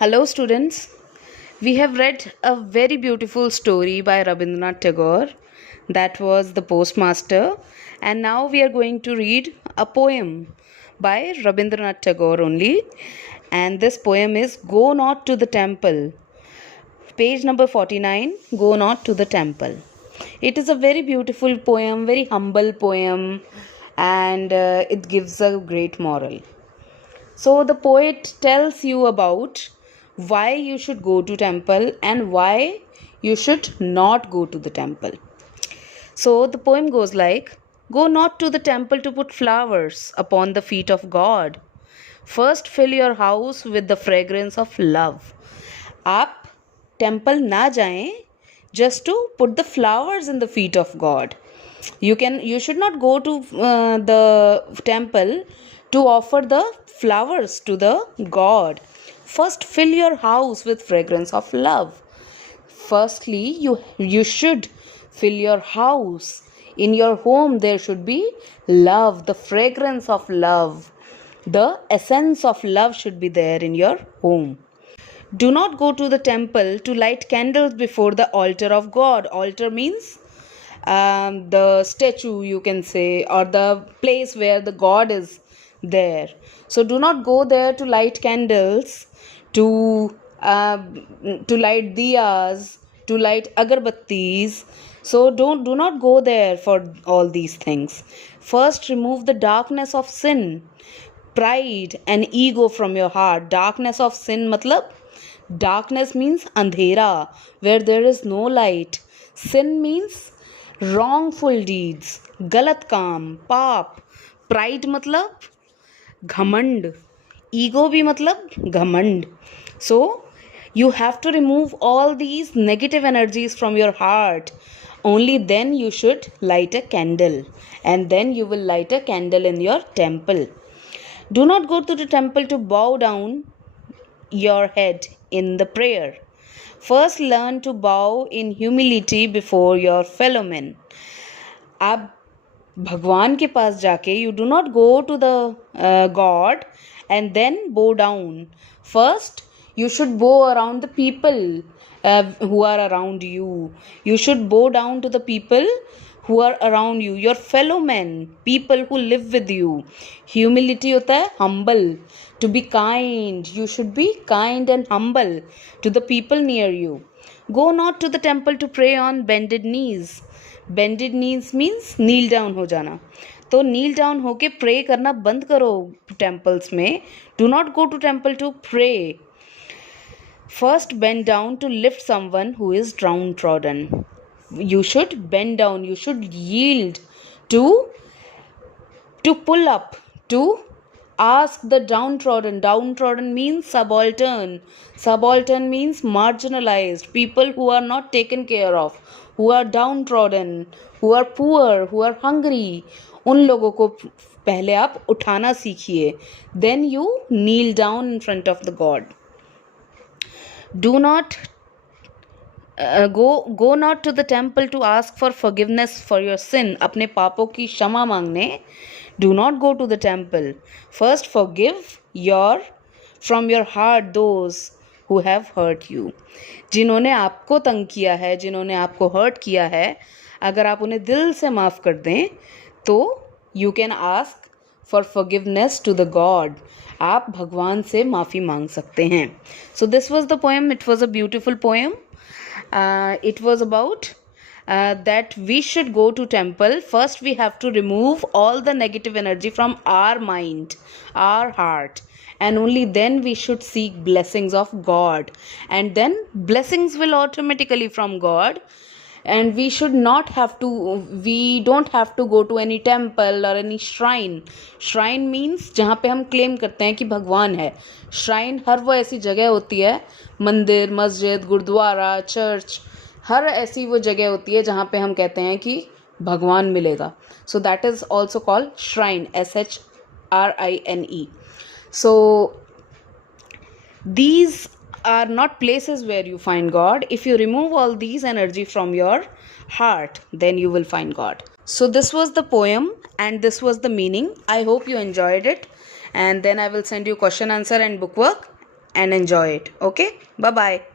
Hello, students. We have read a very beautiful story by Rabindranath Tagore, that was The Postmaster, and now we are going to read a poem by Rabindranath Tagore only. And this poem is Go Not to the Temple. Page number 49, Go Not to the Temple. It is a very beautiful poem, very humble poem, and it gives a great moral. So the poet tells you about why you should go to temple and why you should not go to the temple. So the poem goes like, go not to the temple to put flowers upon the feet of God. First fill your house with the fragrance of love. आप temple ना जाएं just to put the flowers in the feet of God. You should not go to the temple to offer the flowers to the God. First fill your house with fragrance of love. Firstly, you should fill your house. In your home there should be love, the fragrance of love. The essence of love should be there in your home. Do not go to the temple to light candles before the altar of God. Altar means the statue, you can say, or the place where the God is there. So do not go there to light candles, to light diyas, to light agarbattis. So do not go there for all these things. First remove the darkness of sin, pride and ego from your heart. Darkness of sin matlab, darkness means andhera, where there is no light. Sin means wrongful deeds, galat काम, पाप. Pride मतलब घमंड, ego भी मतलब घमंड. So you have to remove all these negative energies from your heart. Only then you should light a candle, and then you will light a candle in your temple. Do not go to the temple to bow down your head in the prayer. First learn to bow in humility before your fellow men. आप भगवान के पास जाके you do not go to the God and then bow down. First you should bow around the people who are around you. You should bow down to the people who are around you, your fellow men, people who live with you. Humility होता है humble, to be kind. You should be kind and humble to the people near you. Go not to the temple to pray on bended knees. Bended knees means kneel down हो जाना. तो kneel down होके pray करना बंद करो temples में. Do not go to temple to pray. First bend down to lift someone who is downtrodden. You should bend down, you should yield to pull up, to ask the downtrodden. Downtrodden means subaltern. Subaltern means marginalized, people who are not taken care of, who are downtrodden, who are poor, who are hungry. उन लोगों को पहले आप उठाना सीखिए. Then you kneel down in front of the God. Do not go not to the temple to ask for forgiveness for your sin. अपने पापों की क्षमा मांगने. Do not go to the temple. First forgive from your heart those who have hurt you. जिन्होंने आपको तंग किया है, जिन्होंने आपको हर्ट किया है, अगर आप उन्हें दिल से माफ़ कर दें तो you can ask for forgiveness to the God. आप भगवान से माफ़ी मांग सकते हैं. So this was the poem. It was a beautiful poem. It was about that we should go to temple. First we have to remove all the negative energy from our mind, our heart, and only then we should seek blessings of God, and then blessings will automatically from God. And we don't have to go to any temple or any shrine. Shrine means जहाँ पे हम claim करते हैं कि भगवान है. Shrine हर वो ऐसी जगह होती है, मंदिर, मस्जिद, गुरुद्वारा, चर्च, हर ऐसी वो जगह होती है जहाँ पे हम कहते हैं कि भगवान मिलेगा. So that is also called shrine, SHRINE. So these are not places where you find God. If you remove all these energy from your heart, then you will find God. So this was the poem and this was the meaning. I hope you enjoyed it, and then I will send you question, answer and bookwork. and enjoy it. Okay, bye bye.